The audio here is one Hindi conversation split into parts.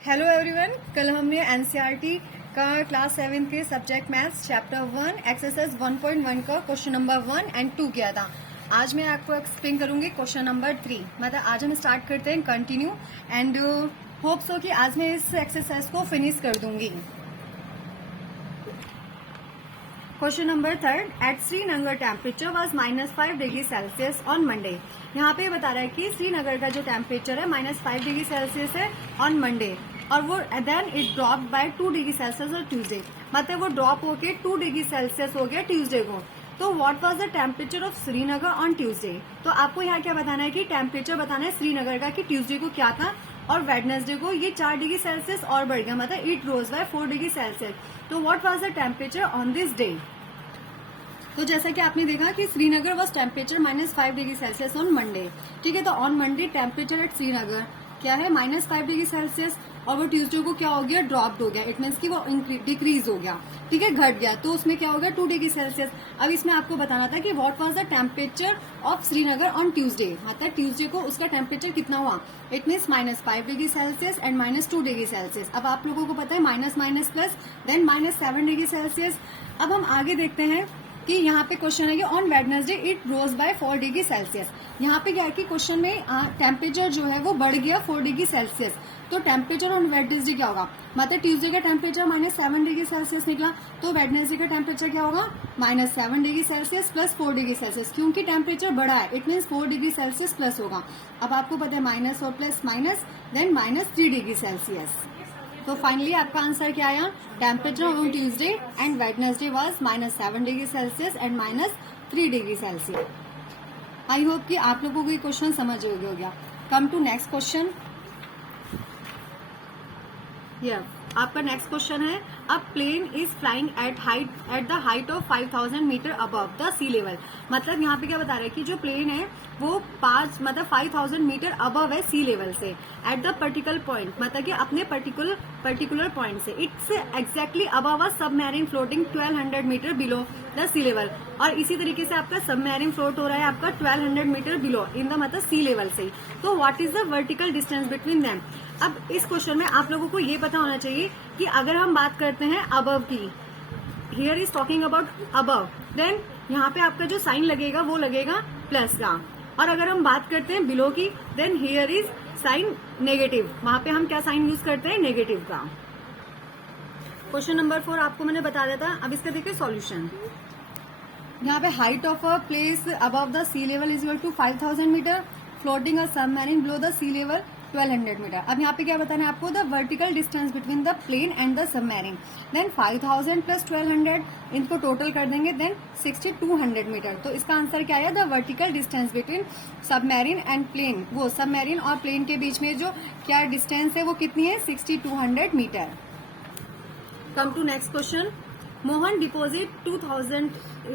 हेलो एवरीवन, कल हमने एनसीईआरटी का क्लास 7 के सब्जेक्ट मैथ्स चैप्टर 1 एक्सरसाइज 1.1 का क्वेश्चन नंबर 1 एंड 2 किया था। आज मैं आपको एक्सप्लेन करूंगी क्वेश्चन नंबर 3। मतलब आज हम स्टार्ट करते हैं कंटिन्यू एंड होप सो कि आज मैं इस एक्सरसाइज को फिनिश कर दूंगी। Question number 3, at Srinagar temperature was -5 degree Celsius on Monday. यहाँ पे बता रहा है कि श्रीनगर का जो टेम्परेचर है -5 डिग्री सेल्सियस है ऑन मंडे, और वो then it drop by 2 degree Celsius और ट्यूसडे। मतलब वो ड्रॉप होके 2 डिग्री सेल्सियस हो गया ट्यूसडे को। तो what was the temperature of Srinagar on Tuesday. तो आपको यहाँ क्या बताना है कि टेम्परेचर बताना है श्रीनगर का कि ट्यूसडे को क्या था, और वेडनेसडे को ये 4 डिग्री सेल्सियस और बढ़ गया, मतलब it rose by 4 degree Celsius. तो what was the temperature on this day. तो जैसा कि आपने देखा कि Srinagar was temperature -5 degree Celsius on Monday. ठीक है, तो on Monday temperature at Srinagar क्या है -5 डिग्री सेल्सियस, और वो ट्यूसडे को क्या हो गया, ड्रॉप्ड हो गया। इट मीन्स कि वो डिक्रीज हो गया, ठीक है, घट गया। तो उसमें क्या हो गया 2 डिग्री सेल्सियस। अब इसमें आपको बताना था कि what was the temperature of Srinagar on Tuesday. मतलब ट्यूसडे को उसका टेम्परेचर कितना हुआ, it means -5 degree Celsius and -2 degree Celsius. अब आप लोगों को पता है minus minus plus then -7 degree Celsius. अब हम आगे देखते हैं कि यहाँ पे क्वेश्चन है कि on Wednesday it rose by 4 degree Celsius. यहाँ पे क्या है कि क्वेश्चन में टेम्परेचर जो है वो बढ़ गया 4 डिग्री सेल्सियस। तो टेम्परेचर ऑन वेडनेसडे क्या होगा, मतलब ट्यूसडे का टेम्परेचर -7 डिग्री सेल्सियस निकला, तो वेडनेसडे का टेम्परेचर क्या होगा -7 degree Celsius plus 4 degree Celsius. क्योंकि टेम्परेचर बढ़ा है it means 4 degree Celsius plus होगा। अब आपको पता है माइनस और plus minus then -3 degree Celsius. तो फाइनली आपका आंसर क्या आया, temperature on Tuesday and Wednesday was -7 degree Celsius and -3 degree Celsius. I hope कि आप लोगों को ये क्वेश्चन समझ हो गया। Come to next question. आपका नेक्स्ट क्वेश्चन है, a plane is flying at the height of 5000 metre above the sea level. मतलब यहाँ पे क्या बता रहा है कि जो प्लेन है वो 5000 मीटर अबव है सी लेवल से, एट द पर्टिकुलर पॉइंट, मतलब कि अपने पर्टिकुलर पॉइंट से। It's exactly above a submarine floating 1200 meter below the sea level. और इसी तरीके से आपका सबमरीन फ्लोट हो रहा है आपका 1200 मीटर बिलो इन द मतलब सी लेवल से। तो what is the vertical distance between them. अब इस क्वेश्चन में आप लोगों को ये पता होना चाहिए कि अगर हम बात करते हैं अबव की, here is talking about above, then यहाँ पे आपका जो साइन लगेगा वो लगेगा प्लस का। और अगर हम बात करते हैं बिलो की, then here is sign negative, वहां पे हम क्या साइन यूज करते हैं, नेगेटिव का। क्वेश्चन नंबर 4 आपको मैंने बता दिया था। अब इसका देखिए सॉल्यूशन। यहाँ पे height of a place above the sea level is equal to 5000 meter, floating a submarine below the sea level 1200 meter. अब यहाँ पे क्या बताना है आपको, the vertical distance between the plane and the submarine. Then 5000 plus 1200 इनको टोटल कर देंगे, देन 6200 मीटर। तो इसका आंसर क्या है, the vertical distance between submarine and plane. वो सबमरीन और प्लेन के बीच में जो क्या डिस्टेंस है वो कितनी है, 6200 meter. Come to next question. Mohan deposit 2000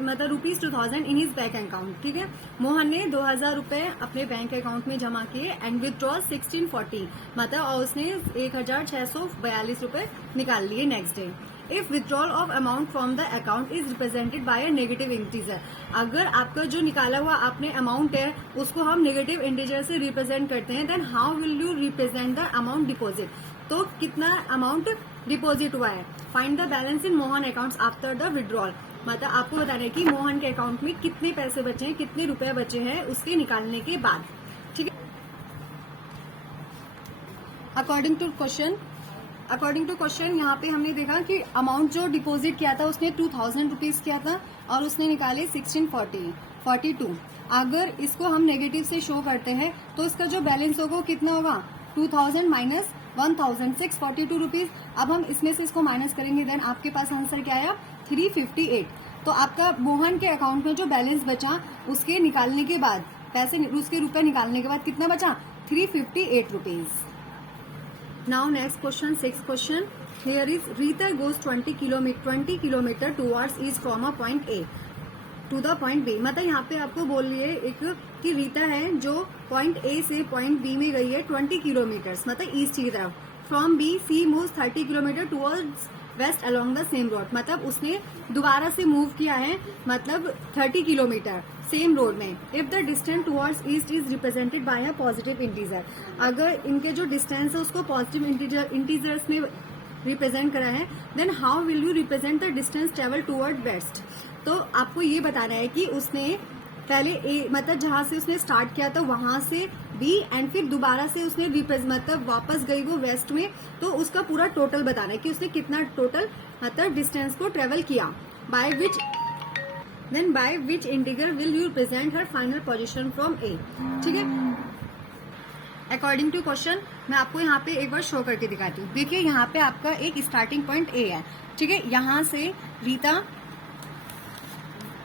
मतलब ₹2000 इन हिज बैंक अकाउंट। ठीक है, मोहन ने 2000 रुपए अपने बैंक अकाउंट में जमा किए एंड विथड्रॉ 1640, मतलब और उसने 1642 रुपए निकाल लिए next day. If withdrawal of amount from the account is represented by a negative integer. अगर आपका जो निकाला हुआ आपने अमाउंट है उसको हम नेगेटिव इंटीजर से रिप्रेजेंट करते हैं, then how will you represent the amount deposit. तो कितना अमाउंट डिपॉजिट हुआ है, find the balance in Mohan accounts after the withdrawal. मतलब आपको बताना है कि मोहन के अकाउंट में कितने पैसे बचे हैं, कितने रुपए बचे हैं उसके निकालने के बाद। ठीक है, अकॉर्डिंग टू क्वेश्चन यहाँ पे हमने देखा कि अमाउंट जो डिपॉजिट किया था उसने 2000 रुपीज किया था और उसने निकाले 1642। अगर इसको हम नेगेटिव से शो करते हैं तो इसका जो बैलेंस होगा वो कितना होगा, 2000 माइनस 1642 रुपीज। अब हम इसमें से इसको माइनस करेंगे, देन आपके पास आंसर क्या आया, 358। तो आपका मोहन के अकाउंट में जो बैलेंस बचा उसके निकालने के बाद पैसे, उसके रुपए निकालने के बाद कितना बचा, 358 rupees. Now next question, 6th question. Here is Rita goes 20 kilometer towards east from a point A to the point B. मतलब यहाँ पे आपको बोल रही है एक कि रीता है जो पॉइंट ए से पॉइंट बी में गई है 20 किलोमीटर, मतलब ईस्ट की तरफ। From B C moves 30 kilometer towards west along the same road, मतलब उसने दोबारा से मूव किया है, मतलब 30 किलोमीटर सेम रोड में। If the distance towards east is represented by a positive integer, अगर इनके जो डिस्टेंस है उसको पॉजिटिव इंटीजर्स में रिप्रेजेंट करा है, then how will you represent the distance travel toward west. तो आपको ये बताना है कि उसने पहले ए मतलब जहां से उसने स्टार्ट किया था वहां से बी एंड फिर दोबारा से उसने मतलब वापस गई वो वेस्ट में, तो उसका पूरा टोटल बताना है कि उसने कितना टोटल मतलब डिस्टेंस को ट्रेवल किया। By which integral will you represent her final position from A. ठीक है, अकॉर्डिंग टू क्वेश्चन मैं आपको यहाँ पे एक बार शो करके दिखाती हूँ। देखिए यहाँ पे आपका एक स्टार्टिंग पॉइंट ए है। ठीक है, यहाँ से रीता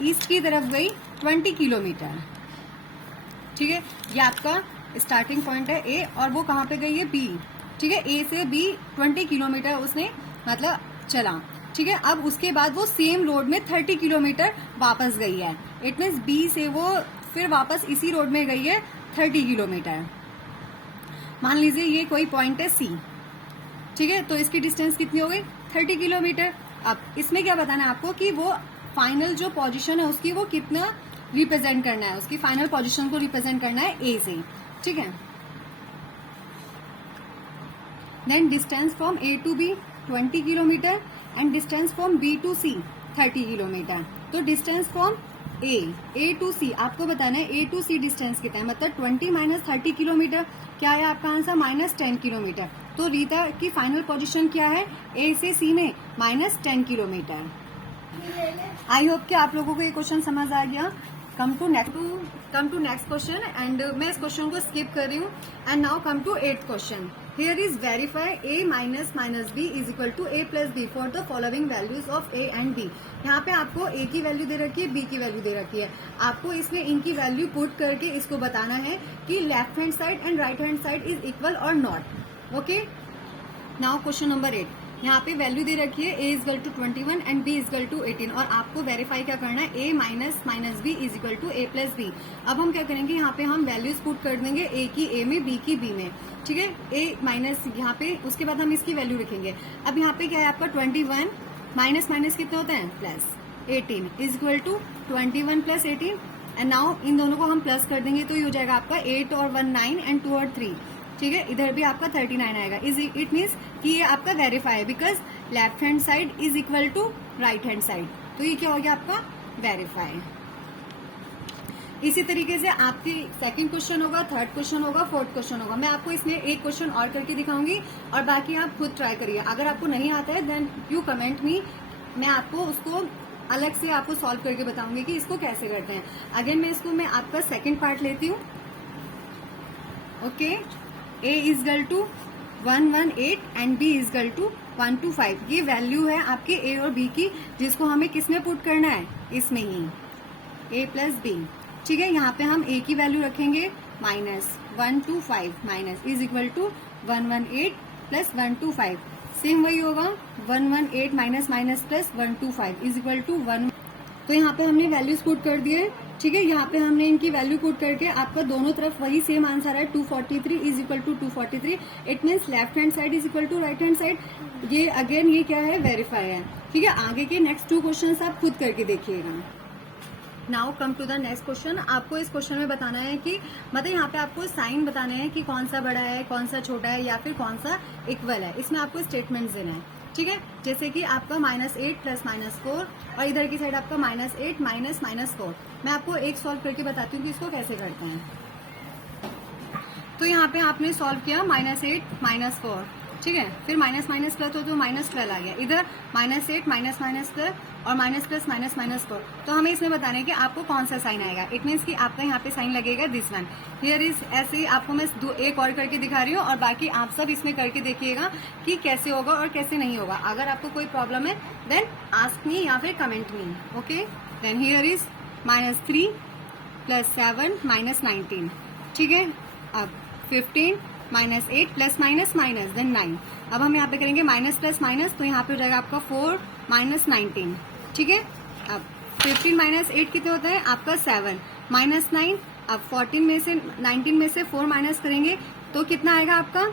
ईस्ट की तरफ गई 20 किलोमीटर। ठीक है, ये आपका स्टार्टिंग पॉइंट है ए, और वो कहाँ पे गई है बी। ठीक है, ए से बी 20 किलोमीटर उसने मतलब चला। ठीक है, अब उसके बाद वो सेम रोड में 30 किलोमीटर वापस गई है। इट मीन्स बी से वो फिर वापस इसी रोड में गई है 30 किलोमीटर। मान लीजिए ये कोई पॉइंट है सी। ठीक है, तो इसकी डिस्टेंस कितनी हो गई 30 किलोमीटर। अब इसमें क्या बताना है आपको कि वो फाइनल जो पोजीशन है उसकी वो कितना रिप्रेजेंट करना है, उसकी फाइनल पोजीशन को रिप्रेजेंट करना है ए से। ठीक है, then distance from A to B 20 kilometer and distance from B to C 30 kilometer. तो distance from A to C आपको बताना है ए टू सी डिस्टेंस कितना है, मतलब 20 माइनस 30 किलोमीटर क्या है आपका आंसर -10 किलोमीटर। तो रीता की फाइनल पोजीशन क्या है ए से सी में -10 किलोमीटर। आई होप कि आप लोगों को ये क्वेश्चन समझ आ गया। Come to next question, and मैं इस क्वेश्चन को स्किप कर रही हूँ। And now come to 8th question. Here is verify a minus minus B is equal to a plus B for the following values of a and b। यहाँ पे आपको a की वैल्यू दे रखी है, b की वैल्यू दे रखी है। आपको इसमें इनकी वैल्यू पुट करके इसको बताना है कि left hand side and right hand side is equal और not. Okay, now question number 8। यहाँ पे वैल्यू दे रखी है a is equal to 21 and b is equal to 18, और आपको वेरीफाई क्या करना है a minus minus B is equal to a plus B. अब हम क्या करेंगे, यहाँ पे हम वैल्यूज पुट कर देंगे a की a में, b की b में। ठीक है, a माइनस यहाँ पे, उसके बाद हम इसकी वैल्यू रखेंगे। अब यहाँ पे क्या है आपका 21 माइनस माइनस कितने होते हैं plus 18 is equal to 21 plus 18। And now इन दोनों को हम प्लस कर देंगे तो ये हो जाएगा आपका 8 और 1 9 एंड 2 और 3। ठीक है, इधर भी आपका 39 आएगा। इट मीन्स कि ये आपका वेरीफाई है, because left hand side is equal to right hand side. तो ये क्या हो गया आपका वेरीफाई। इसी तरीके से आपकी सेकंड क्वेश्चन होगा, थर्ड क्वेश्चन होगा, फोर्थ क्वेश्चन होगा। मैं आपको इसमें एक क्वेश्चन और करके दिखाऊंगी और बाकी आप खुद ट्राई करिए। अगर आपको नहीं आता है देन यू कमेंट मी, मैं आपको उसको अलग से आपको सॉल्व करके बताऊंगी कि इसको कैसे करते हैं। अगेन मैं आपका सेकंड पार्ट लेती हूँ। Okay, a is equal to 118 and b is equal to 125। ये वैल्यू है आपके a और b की, जिसको हमें किसमें पुट करना है, इसमें ही a प्लस b। ठीक है, यहाँ पे हम a की वैल्यू रखेंगे -125 minus is equal to 118 plus 125। Same वही होगा 118 minus minus plus 125 is equal to 1। तो यहाँ पे हमने वैल्यूज पुट कर दिए। ठीक है, यहाँ पे हमने इनकी वैल्यू पुट करके आपका दोनों तरफ वही सेम आंसर है 243 is equal to 243। It means left hand side is equal to right hand side. ये अगेन ये क्या है वेरीफाई है। ठीक है, आगे के नेक्स्ट 2 क्वेश्चन आप खुद करके देखिएगा। Now come to the next question. आपको इस क्वेश्चन में बताना है कि मतलब यहाँ पे आपको साइन बताने हैं कि कौन सा बड़ा है, कौन सा छोटा है, या फिर कौन सा इक्वल है। इसमें आपको स्टेटमेंट देना है। ठीक है, जैसे कि आपका -8 प्लस -4 और इधर की साइड आपका -8 माइनस -4। मैं आपको एक सॉल्व करके बताती हूँ कि इसको कैसे करते हैं। तो यहाँ पे आपने सॉल्व किया -8 -4। ठीक है, फिर माइनस माइनस प्लस हो तो -12 आ गया। इधर -8 माइनस माइनस प्लस और माइनस प्लस -4। तो हमें इसमें बताना है कि आपको कौन सा साइन आएगा। इट मीन्स कि आपका यहाँ पे साइन लगेगा दिस वन। हियर इज ऐसे ही आपको मैं एक और करके दिखा रही हूँ और बाकी आप सब इसमें करके देखिएगा कि कैसे होगा और कैसे नहीं होगा। अगर आपको कोई प्रॉब्लम है देन आस्क मी या फिर comment me. Okay, then here is -3 plus 7 minus 19। ठीक है, अब 15 -8 प्लस माइनस माइनस देन 9। अब हम यहाँ पे करेंगे माइनस प्लस माइनस, तो यहाँ पे हो जाएगा आपका 4 माइनस 19। ठीक है, अब 15 माइनस 8 कितने होता है आपका 7 माइनस 9। अब 19 में से 4 माइनस करेंगे तो कितना आएगा आपका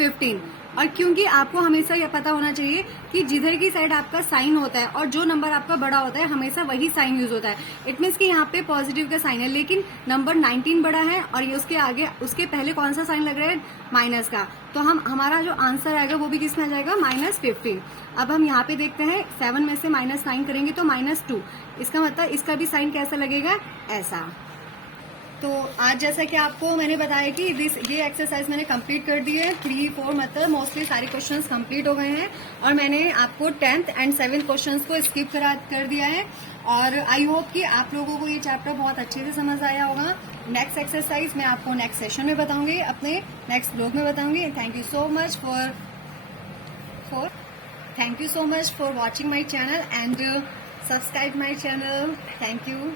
15। और क्योंकि आपको हमेशा यह पता होना चाहिए कि जिधर की साइड आपका साइन होता है और जो नंबर आपका बड़ा होता है हमेशा वही साइन यूज होता है। इट मीन्स कि यहाँ पे पॉजिटिव का साइन है, लेकिन नंबर 19 बड़ा है और ये उसके आगे उसके पहले कौन सा साइन लग रहा है, माइनस का। तो हमारा जो आंसर आएगा वो भी किस में आ जाएगा, -15। अब हम यहाँ पे देखते हैं 7 में से -9 करेंगे तो -2। इसका मतलब इसका भी साइन कैसा लगेगा, ऐसा। तो आज जैसा कि आपको मैंने बताया कि ये एक्सरसाइज मैंने कंप्लीट कर दी है। 3, 4 मतलब मोस्टली सारे क्वेश्चंस कंप्लीट हो गए हैं और मैंने आपको 10th एंड 7th क्वेश्चंस को स्किप कर दिया है। और आई होप कि आप लोगों को ये चैप्टर बहुत अच्छे से समझ आया होगा। नेक्स्ट एक्सरसाइज मैं आपको नेक्स्ट सेशन में बताऊंगी, अपने नेक्स्ट ब्लॉग में बताऊंगी। Thank you so much for watching my channel and subscribe my channel. Thank you.